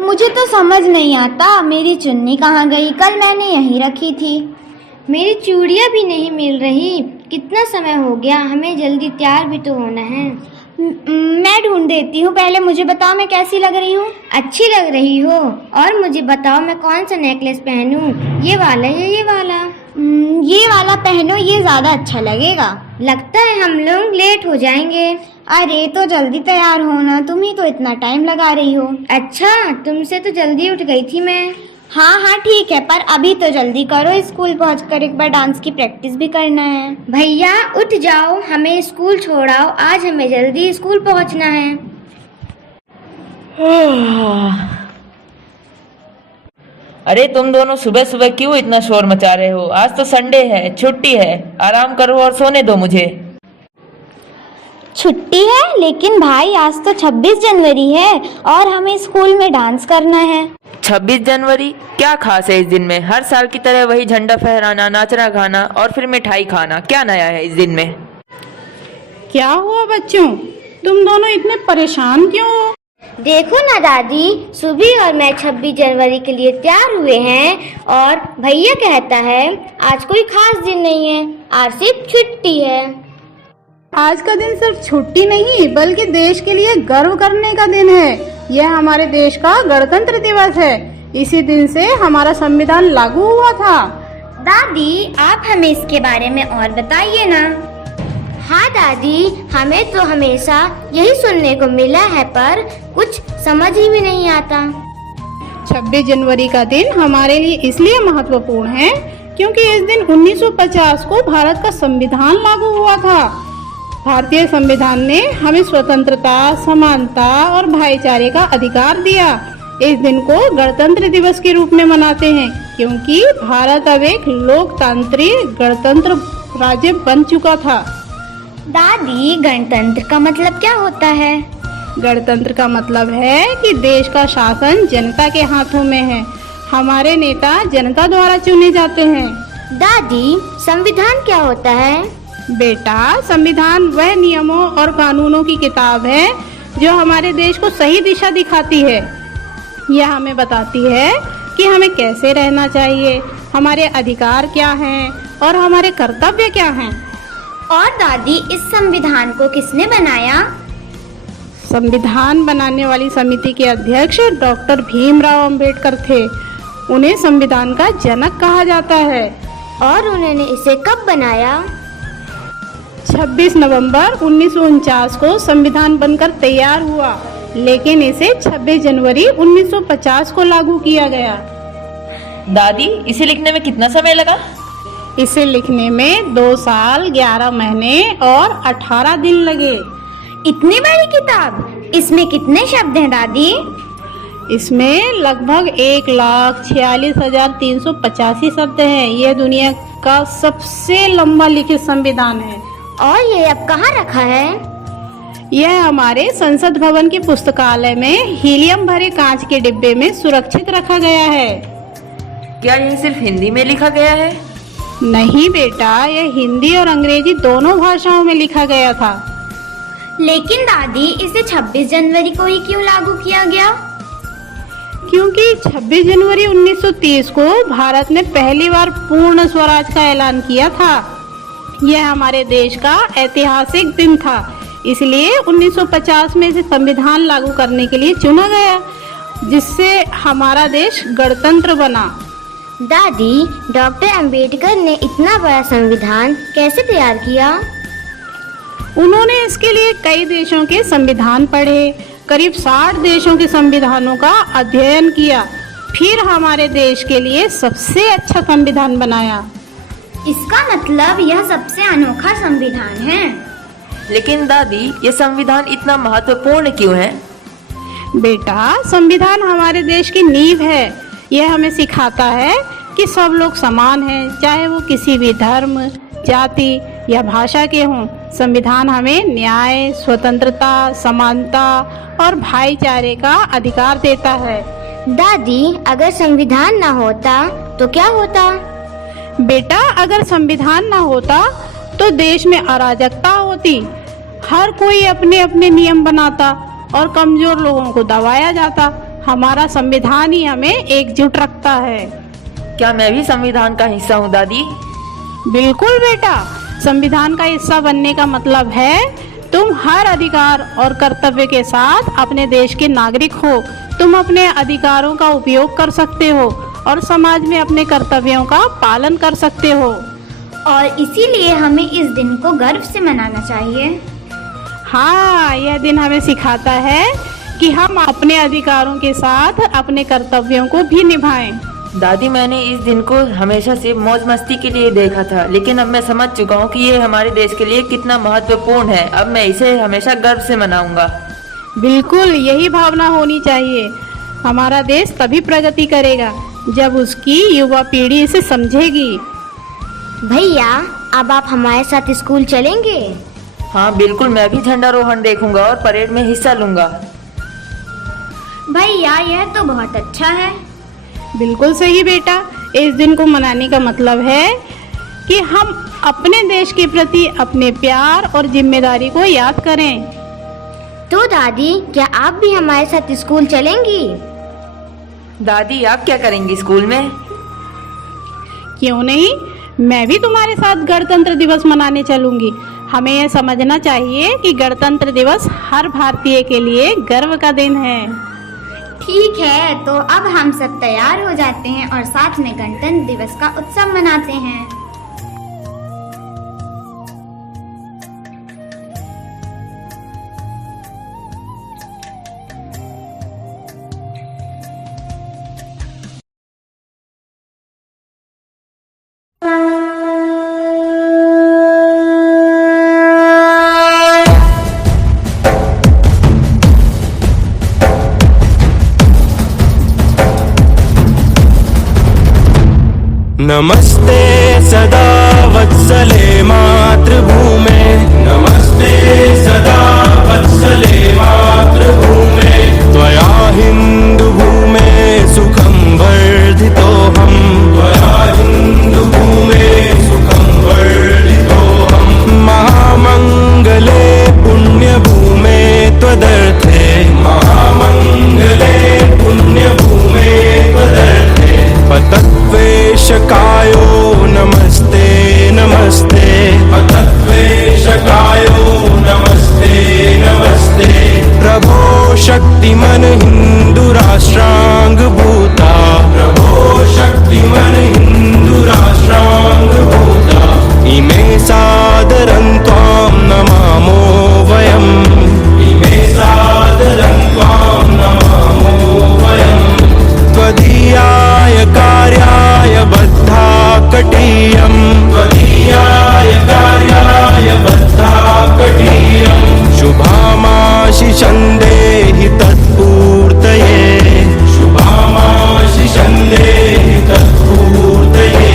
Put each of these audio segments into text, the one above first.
मुझे तो समझ नहीं आता मेरी चुन्नी कहाँ गई। कल मैंने यहीं रखी थी। मेरी चूड़ियाँ भी नहीं मिल रही। कितना समय हो गया, हमें जल्दी तैयार भी तो होना है। मैं ढूंढ देती हूँ। पहले मुझे बताओ मैं कैसी लग रही हूँ। अच्छी लग रही हो। और मुझे बताओ मैं कौन सा नेकलेस पहनूं, ये वाला या ये वाला? ये वाला पहनो, ये ज़्यादा अच्छा लगेगा। लगता है हम लोग लेट हो जाएंगे। अरे तो जल्दी तैयार हो ना, तुम ही तो इतना टाइम लगा रही हो। अच्छा, तुमसे तो जल्दी उठ गई थी मैं। हाँ हाँ ठीक है, पर अभी तो जल्दी करो, स्कूल पहुंचकर एक बार डांस की प्रैक्टिस भी करना है। भैया उठ जाओ, हमें स्कूल छोड़ाओ, आज हमें जल्दी स्कूल पहुंचना है। अरे तुम दोनों सुबह सुबह क्यों इतना शोर मचा रहे हो? आज तो संडे है, छुट्टी है, आराम करो और सोने दो मुझे। छुट्टी है लेकिन भाई आज तो 26 जनवरी है और हमें स्कूल में डांस करना है। 26 जनवरी क्या खास है इस दिन में? हर साल की तरह वही झंडा फहराना, नाचना गाना और फिर मिठाई खाना। क्या नया है इस दिन में? क्या हुआ बच्चों, तुम दोनों इतने परेशान क्यों हो? देखो ना दादी, सुबह और मैं 26 जनवरी के लिए तैयार हुए हैं और भैया कहता है आज कोई खास दिन नहीं है, आज सिर्फ छुट्टी है। आज का दिन सिर्फ छुट्टी नहीं बल्कि देश के लिए गर्व करने का दिन है। यह हमारे देश का गणतंत्र दिवस है। इसी दिन से हमारा संविधान लागू हुआ था। दादी आप हमें इसके बारे में और बताइए ना। हाँ दादी, हमें तो हमेशा यही सुनने को मिला है पर कुछ समझ ही में नहीं आता। 26 जनवरी का दिन हमारे लिए इसलिए महत्वपूर्ण है क्योंकि इस दिन 1950 को भारत का संविधान लागू हुआ था। भारतीय संविधान ने हमें स्वतंत्रता, समानता और भाईचारे का अधिकार दिया। इस दिन को गणतंत्र दिवस के रूप में मनाते हैं क्योंकि भारत अब एक लोकतांत्रिक गणतंत्र राज्य बन चुका था। दादी गणतंत्र का मतलब क्या होता है? गणतंत्र का मतलब है कि देश का शासन जनता के हाथों में है। हमारे नेता जनता द्वारा चुने जाते हैं। दादी संविधान क्या होता है? बेटा, संविधान वह नियमों और कानूनों की किताब है जो हमारे देश को सही दिशा दिखाती है। यह हमें बताती है कि हमें कैसे रहना चाहिए, हमारे अधिकार क्या हैं और हमारे कर्तव्य क्या हैं। और दादी इस संविधान को किसने बनाया? संविधान बनाने वाली समिति के अध्यक्ष डॉक्टर भीमराव अंबेडकर थे। उन्हें संविधान का जनक कहा जाता है। और उन्होंने इसे कब बनाया? 26 नवंबर 1949 को संविधान बनकर तैयार हुआ, लेकिन इसे 26 जनवरी 1950 को लागू किया गया। दादी इसे लिखने में कितना समय लगा? इसे लिखने में 2 साल 11 महीने और 18 दिन लगे। इतनी बड़ी किताब, इसमें कितने शब्द हैं दादी? इसमें लगभग 1,46,385 शब्द हैं। यह दुनिया का सबसे लंबा लिखित संविधान है। और ये अब कहाँ रखा है? यह हमारे संसद भवन की पुस्तकालय में हीलियम भरे कांच के डिब्बे में सुरक्षित रखा गया है। क्या यह सिर्फ हिंदी में लिखा गया है? नहीं बेटा, यह हिंदी और अंग्रेजी दोनों भाषाओं में लिखा गया था। लेकिन दादी इसे 26 जनवरी को ही क्यों लागू किया गया? क्योंकि 26 जनवरी 1930 को भारत ने पहली बार पूर्ण स्वराज का ऐलान किया था। यह हमारे देश का ऐतिहासिक दिन था, इसलिए 1950 में इसे संविधान लागू करने के लिए चुना गया, जिससे हमारा देश गणतंत्र बना। दादी डॉक्टर अंबेडकर ने इतना बड़ा संविधान कैसे तैयार किया? उन्होंने इसके लिए कई देशों के संविधान पढ़े, करीब 60 देशों के संविधानों का अध्ययन किया, फिर हमारे देश के लिए सबसे अच्छा संविधान बनाया। इसका मतलब यह सबसे अनोखा संविधान है। लेकिन दादी ये संविधान इतना महत्वपूर्ण क्यों है? बेटा, संविधान हमारे देश की नींव है। यह हमें सिखाता है कि सब लोग समान हैं, चाहे वो किसी भी धर्म, जाति या भाषा के हों। संविधान हमें न्याय, स्वतंत्रता, समानता और भाईचारे का अधिकार देता है। दादी अगर संविधान ना होता तो क्या होता? बेटा, अगर संविधान ना होता तो देश में अराजकता होती। हर कोई अपने अपने नियम बनाता और कमजोर लोगों को दबाया जाता। हमारा संविधान ही हमें एकजुट रखता है। क्या मैं भी संविधान का हिस्सा हूँ दादी? बिल्कुल बेटा, संविधान का हिस्सा बनने का मतलब है तुम हर अधिकार और कर्तव्य के साथ अपने देश के नागरिक हो। तुम अपने अधिकारों का उपयोग कर सकते हो और समाज में अपने कर्तव्यों का पालन कर सकते हो। और इसीलिए हमें इस दिन को गर्व से मनाना चाहिए। हाँ, यह दिन हमें सिखाता है कि हम अपने अधिकारों के साथ अपने कर्तव्यों को भी निभाएं। दादी, मैंने इस दिन को हमेशा सिर्फ मौज मस्ती के लिए देखा था, लेकिन अब मैं समझ चुका हूँ कि ये हमारे देश के लिए कितना महत्वपूर्ण है। अब मैं इसे हमेशा गर्व से मनाऊंगा। बिल्कुल यही भावना होनी चाहिए। हमारा देश तभी प्रगति करेगा जब उसकी युवा पीढ़ी इसे समझेगी। भैया, अब आप हमारे साथ स्कूल चलेंगे? हाँ बिल्कुल, मैं भी झंडारोहण देखूंगा और परेड में हिस्सा लूंगा। भैया, यह तो बहुत अच्छा है। बिल्कुल सही बेटा, इस दिन को मनाने का मतलब है कि हम अपने देश के प्रति अपने प्यार और जिम्मेदारी को याद करें। तो दादी, क्या आप भी हमारे साथ स्कूल चलेंगी? दादी, आप क्या करेंगी स्कूल में? क्यों नहीं, मैं भी तुम्हारे साथ गणतंत्र दिवस मनाने चलूंगी। हमें यह समझना चाहिए कि गणतंत्र दिवस हर भारतीय के लिए गर्व का दिन है। ठीक है, तो अब हम सब तैयार हो जाते हैं और साथ में गणतंत्र दिवस का उत्सव मनाते हैं। नमस्ते सदा वत्सले मातृभूमे, नमस्ते सदा वत्सले मातृभूमे, त्वया हिन्दुभूमे सुखं वर्धितोऽहम्, त्वया हिन्दुभूमे सुखं वर्धितोऽहम्, महामङ्गले पुण्यभूमे त्वदर्थे, महामङ्गले पुण्यभूमे त्वदर्थे, पतत्वेशकायो नमस्ते नमस्ते, पतत्वेशकायो नमस्ते नमस्ते, प्रभो शक्तिमन हिन्दुराष्ट्राङ्गभूता, प्रभो शक्तिमन हिन्दुराष्ट्राङ्गभूता, इमे सादरं त्वां नमामो वयम्, इमे सादरं त्वां नमामो वयम्, त्वदीयाय कार्याय बद्धा कटीयम्, त्वदीयाय कार्याय बद्धा कटीयम्, शुभामाशिषं देहि तत्पूर्तये, शुभामाशिषं देहि तत्पूर्तये,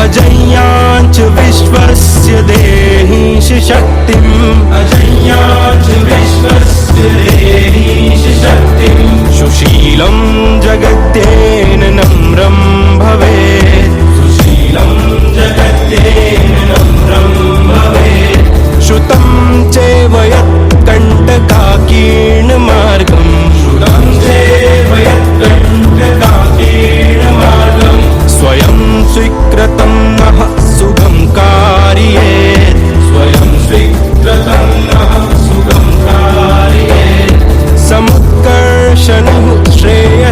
अजय्याञ्च विश्वस्य देहीश शक्तिम्, अजय्याञ्च विश्वस्य देहीश शक्तिम्, सुशीलं जगत्येन नम्रं भवेत्, सुशीलं जगत्येन नम्रं भवेत्, श्रुतं चैव यत्कण्टकाकीर्णमार्गम्, श्रुतं चैव यत्कण्टकाकीर्णमार्गम्, स्वयं स्वीकृतं नः सुगं कारयेत्, स्वयं स्वीकृतं नः सुगं कारयेत्, समुत्कर्षणः श्रेय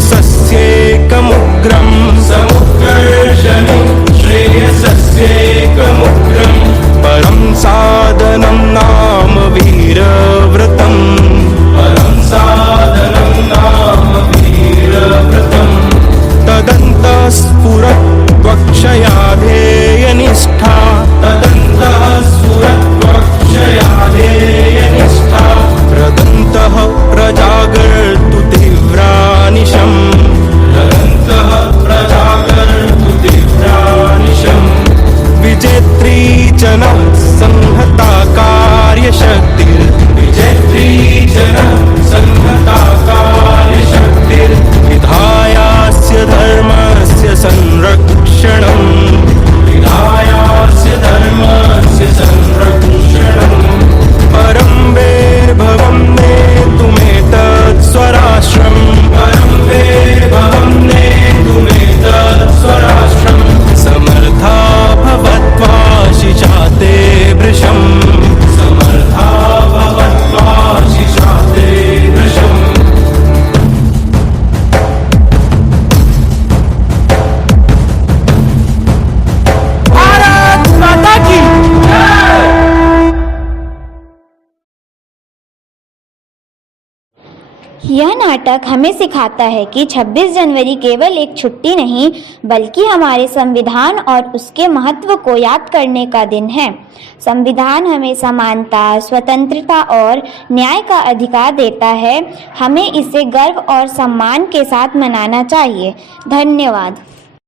यह नाटक हमें सिखाता है कि 26 जनवरी केवल एक छुट्टी नहीं बल्कि हमारे संविधान और उसके महत्व को याद करने का दिन है। संविधान हमें समानता, स्वतंत्रता और न्याय का अधिकार देता है। हमें इसे गर्व और सम्मान के साथ मनाना चाहिए। धन्यवाद।